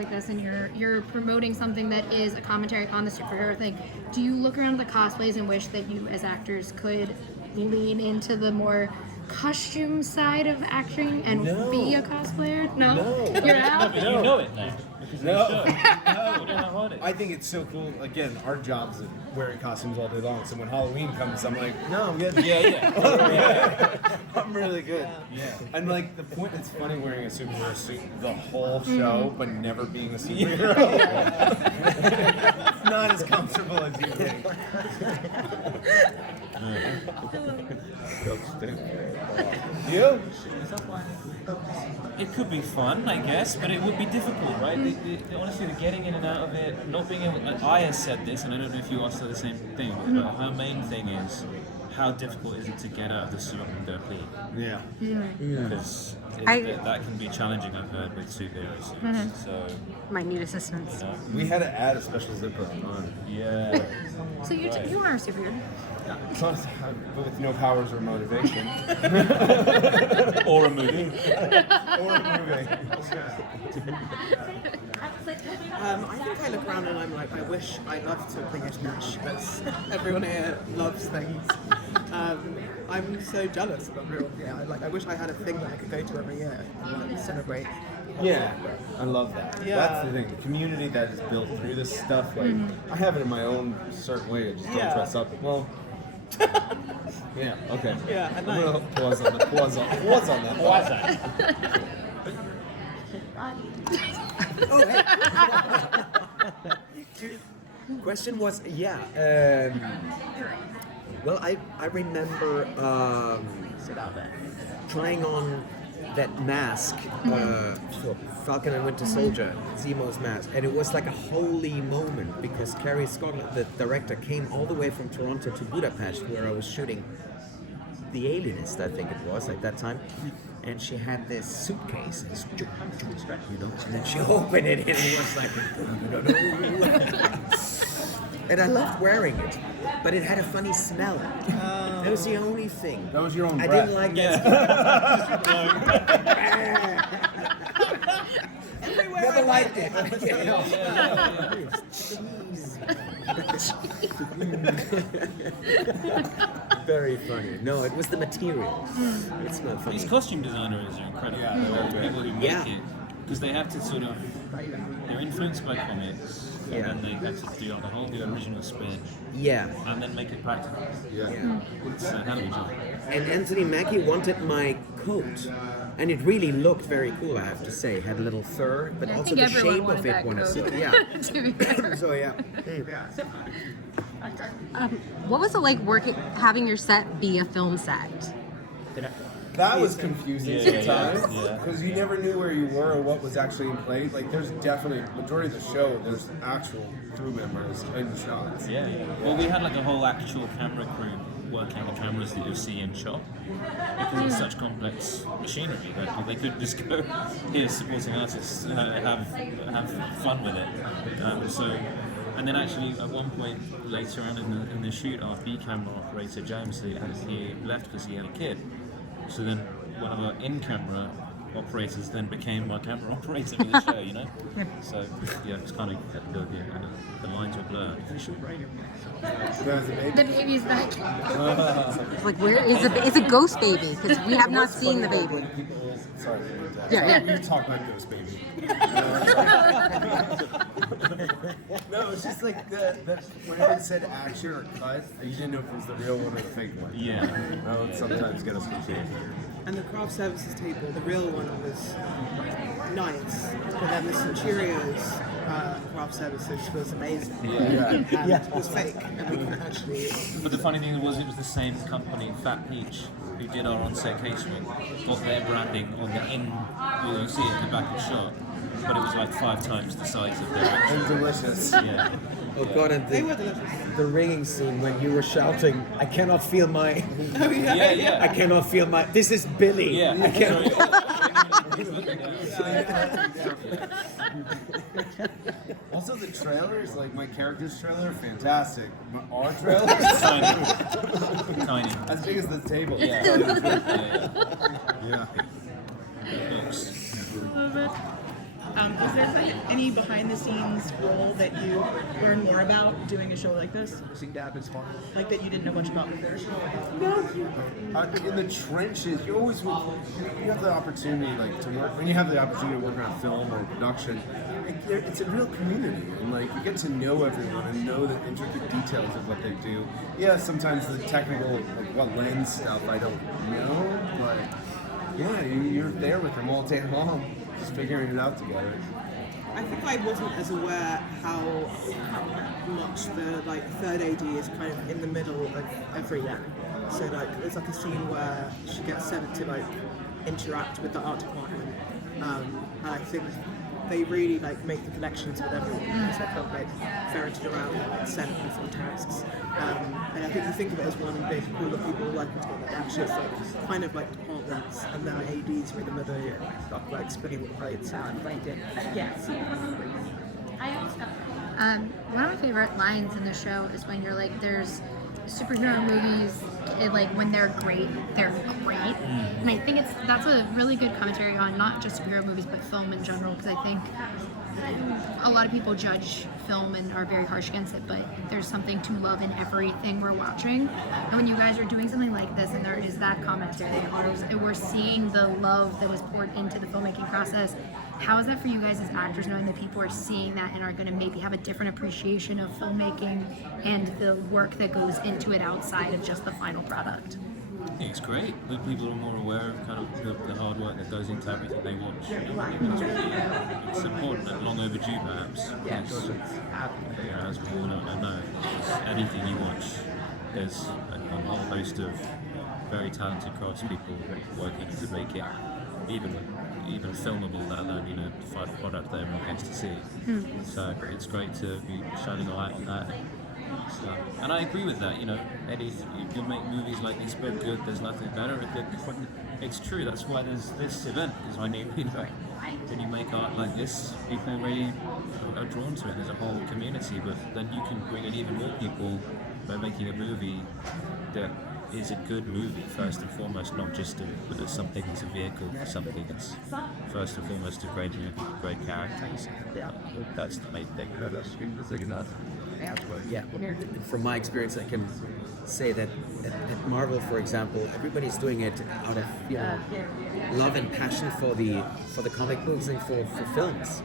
like this and you're promoting something that is a commentary on the superhero thing, do you look around the cosplays and wish that you as actors could lean into the more costume side of acting and be a cosplayer? No. You're out? No, but you know it now. No. I think it's so cool. Again, our job's wearing costumes all day long. So when Halloween comes, I'm like, no, I'm good. Yeah. I'm really good. Yeah. And like the point, it's funny wearing a superhero suit the whole show, but never being a superhero. It's not as comfortable as you think. You? It could be fun, I guess, but it would be difficult, right? Honestly, the getting in and out of it, not being able. Aya said this, and I don't know if you asked her the same thing, but her main thing is how difficult is it to get out of the suit and plea? Yeah. Because that can be challenging, I've heard, with superhero suits. So might need assistance. We had to add a special zipper on. Yeah. So you are a superhero. But with no powers or motivation. Or a movie. Or a movie. I think I look around and I'm like, I wish I loved to play Smash, because everyone here loves things. I'm so jealous of everyone here. I wish I had a thing that I could go to every year and celebrate. Yeah, I love that. Yeah. That's the thing. The community that is built through this stuff, like, I have it in my own certain way. I just don't dress up. Well, yeah, okay. Yeah, I'm going to pause on that. Pause on that. Question was, well, I remember trying on that mask for Falcon and Winter Soldier, Zemo's mask, and it was like a holy moment because Carrie Scotland, the director, came all the way from Toronto to Budapest, where I was shooting The Alienist, I think it was at that time, and she had this suitcase, and then she opened it, and it was like, and I loved wearing it, but it had a funny smell. That was the only thing. That was your own I breath. didn't like that. Never liked it. Very funny. No, it was the material. It's not funny. These costume designers are incredible. The people who make it, because they have to sort of, they're influenced by comics, and then they have to do the whole original spin, and then make it practical. It's a hell of a job. And Anthony Mackie wanted my coat, and it really looked very cool, I have to say. It had a little fur, but also the shape of it was so What was it like having your set be a film set? That was confusing sometimes Yeah. because you never knew where you were or what was actually played. Like, there's definitely majority of the show. There's actual crew members in the shots. Yeah. Well, we had like a whole actual camera crew working the cameras that you see in shot because it's such complex machinery that they could just go, here, supporting artists, have fun with it. And then actually at one point later on in the shoot, our B camera operator James, he left because he had a kid. So then one of our in-camera operators then became our camera operator for the show, you know? So yeah, it's kind of good, yeah. And the lines were blurred. The baby's back. It's like, where is it? It's a ghost baby because we have not seen the baby. Sorry. Yeah. You talk like this, baby. No, it's just like whenever it said action or cut, you didn't know if it was the real one or the fake one. Yeah. That would sometimes get us confused. And the craft services table, the real one was nice, but then the Centurio's craft services was amazing. And it was fake, and we couldn't actually... But the funny thing was, it was the same company, Fat Peach, who did our on-set catering, got their branding on the you see it in the back of the shot, but it was like 5 times the size of their actual. And delicious. Yeah. Oh God, and the ringing scene when you were shouting, I cannot feel my... I cannot feel my... This is Billy. Yeah. I cannot... Also, the trailers, like my character's trailer, fantastic. But our trailer is Tiny. as big as the table. Yeah. Yeah. Books. This Is there like any behind the scenes role that you learn more about doing a show like this? Like that you didn't know much about? In the trenches, you always you have the opportunity like to work when you have the opportunity to work on film or production. It's a real community, and like you get to know everyone and know the intricate details of what they do. Yeah, sometimes the technical, like what lens stuff, I don't know, but yeah, you're there with them all day long, just figuring it out together. I think I wasn't as aware how much the like third AD is kind of in the middle of everything. So like there's like a scene where she gets sent to like interact with the art department, and I think they really like make the connections with everyone because they're kind of like ferreted around and sent different tasks. And I think you think of it as one big pool of people working together. Actually, it's like kind of like departments, and then ADs were in the middle, and stuff like spinning with plates and playing. One of my favorite lines in the show is when you're like, there's superhero movies, like when they're great, and I think that's a really good commentary on not just superhero movies but film in general, because I think a lot of people judge film and are very harsh against it, but there's something to love in everything we're watching. And when you guys are doing something like this and there is that commentary, and we're seeing the love that was poured into the filmmaking process, how is that for you guys as actors, knowing that people are seeing that and are going to maybe have a different appreciation of filmmaking and the work that goes into it outside of just the final product? I think it's great that people are more aware of kind of the hard work that goes into everything they watch. It's important and long overdue, perhaps. Because, as we all know, anything you watch, there's a whole host of very talented craftspeople working to make it even filmable, let alone the final product that everyone gets to see. So it's great to be shining a light on that. So, and I agree with that. You make movies like this, but good. There's nothing better. It's true. That's why there's this event. Because when you make art like this, people really are drawn to it. There's a whole community, but then you can bring in even more people by making a movie that is a good movie first and foremost, not just something that's a vehicle for something. It's first and foremost a great characters. That's the main thing. Yeah. From my experience, I can say that at Marvel, for example, everybody's doing it out of love and passion for the comic books and for films.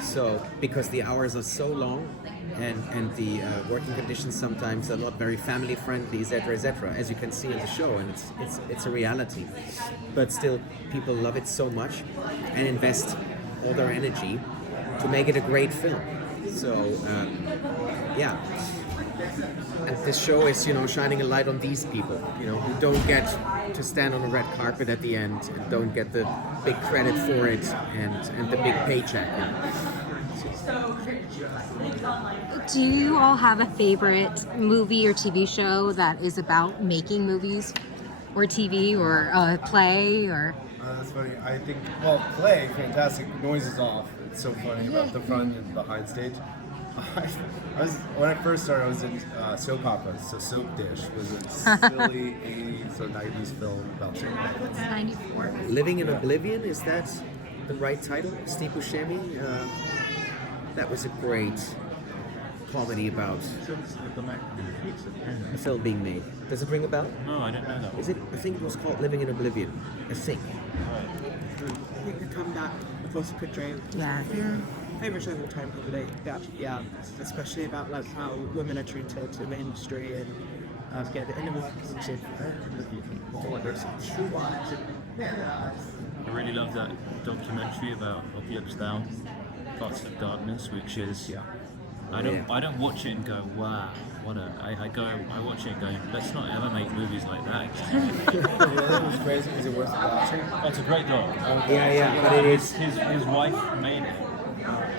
So because the hours are so long and the working conditions sometimes are not very family friendly, etc., as you can see in the show, and it's a reality. But still, people love it so much and invest all their energy to make it a great film. So, and this show is, shining a light on these people, who don't get to stand on a red carpet at the end and don't get the big credit for it and the big paycheck. Do you all have a favorite movie or TV show that is about making movies, or TV, or a play, or? That's funny. I think, play, fantastic. Noise is off. It's so funny about the front and behind stage. When I first started, I was in soap operas. So Soap Dish was a silly 80s or 90s film about soap operas. 94. Living in Oblivion, is that the right title? Steve Buscemi? That was a great comedy about a film being made. Does it ring a bell? No, I didn't know that. Is it? I think it was called Living in Oblivion. I think. I think the comeback of Foster Portrayal. Yeah. Favorite show of all time, probably. Yeah, especially about like how women are treated in the industry and the innovative. I really love that documentary about Apocalypse Now, Parts of Darkness, which is I don't watch it and go, wow, I watch it and go, let's not ever make movies like that. That was crazy. Is it worth watching? Oh, it's a great dog. But it is. His wife made it,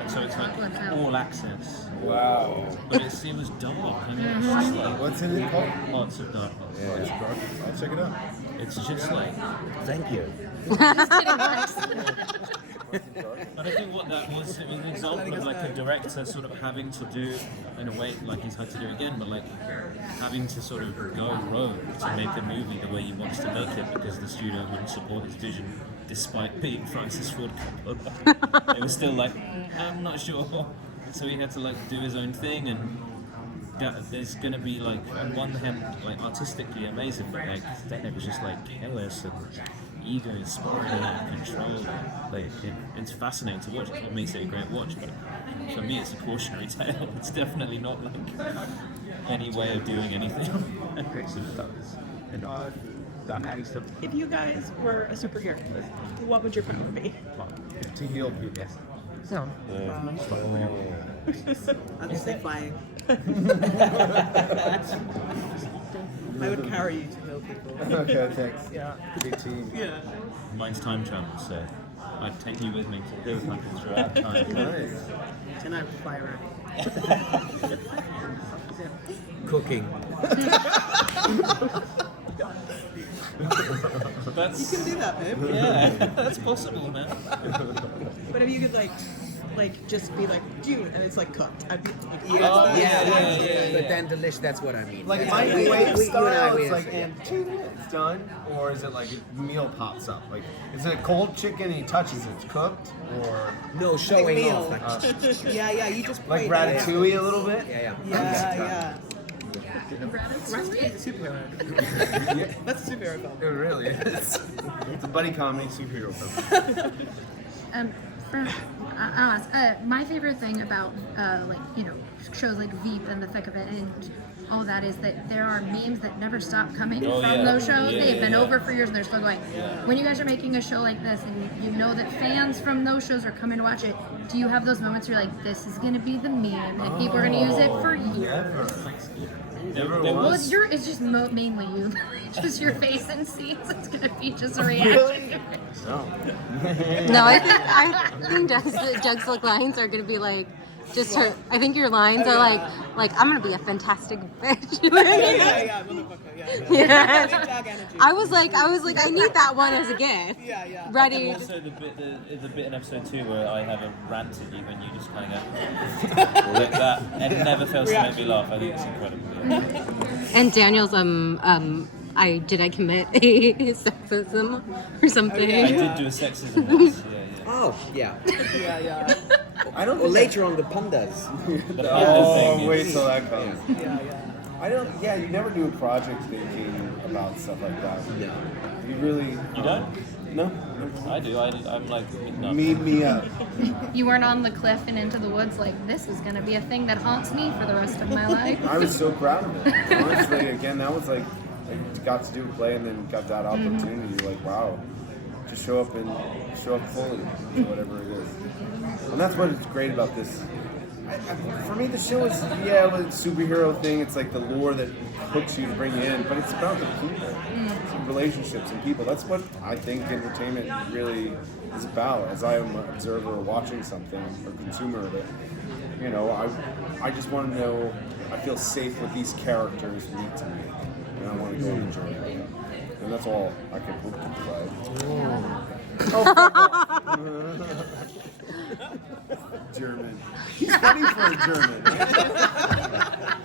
so it's like all access. Wow. But it was dark. I mean, it's just like What's in it called? Parts of Darkness. Yeah. I'll check it out. It's just like Thank you. Just kidding, Max. But I think what that was, it was an example of like a director sort of having to do, in a way, like he's had to do again, but like having to sort of go rogue to make a movie the way he wants to make it because the studio wouldn't support his vision despite being Francis Ford Coppola. It was still like, I'm not sure. So he had to like do his own thing, and there's gonna be like, on one hand, like artistically amazing, but like then it was just like chaos and ego spiraling out of control. Like it's fascinating to watch. It makes it a great watch, but for me it's a cautionary tale. It's definitely not like any way of doing anything. If you guys were a superhero, what would your power be? To heal people. So, I'd say flying. I would carry you to heal people. Okay, thanks. Yeah. Big team. Yeah. Mine's time travel, so I'd take you with me to heal people throughout time. Nice. And I would fly around. Cooking. That's, You can do that, babe. yeah, that's possible, man. But if you could like just be like June and it's like cooked, I'd be Yeah. But then delish, that's what I mean. Like That's microwave you and I, style, we it's like, answer, and ting, it's done? Or is it like a meal pops up? Like, is it a cold chicken and he touches it, it's cooked? Or No, showing meal. off. Like, Yeah, you just like pray that it Ratatouille a little bit? yeah. Yeah. Ratatouille. That's a superhero. That's a superhero film. It really is. It's a buddy comedy superhero film. I'll ask. My favorite thing about shows like Veep and The Thick of It and all that is that there are memes that never stop coming Oh, from yeah. those shows. Yeah, They've been yeah. over for years and they're still going. When you guys are making a show like this and you know that fans from those shows are coming to watch it, do you have those moments where you're like, this is going to be the meme and people are going to use it for years? Never Well, was. it's just mainly you, just your face and scenes. It's gonna be just a reaction. No. no, I think Doug's like lines are gonna be like, just her. I think your lines are like I'm gonna be a fantastic bitch. Yeah, motherfucker, yeah. Yeah. Big dog energy. I was like, I need that one as a gift. Yeah. Ready. Also, the bit in episode 2 where I have a rant at you and you just kind of like that, and it never fails to make me laugh. I think it's incredible. Yeah. And Daniel's I commit a sexism or something. I did do a sexism once. oh, yeah. Yeah. I don't Or think later on, the pandas. The panda thing wait is- till that comes. Yeah. I don't, you never do a project thinking about stuff like that. No. You really. You don't? No. I do. I'm like, no. Meet me up. You weren't on the cliff and into the woods like, this is gonna be a thing that haunts me for the rest of my life. I was so proud of it. Honestly, again, that was like got to do a play and then got that opportunity. You're like, wow, just show up fully to whatever it is. And that's what is great about this. For me, the show is, it's a superhero thing. It's like the lore that hooks you to bring you in, but it's about the people, it's relationships and people. That's what I think entertainment really is about. As I am an observer watching something or consumer of it, I just want to know. I feel safe with these characters need to me, and I want to go on the journey with them. And that's all I can hope to provide. German. He's funny for a German. Right?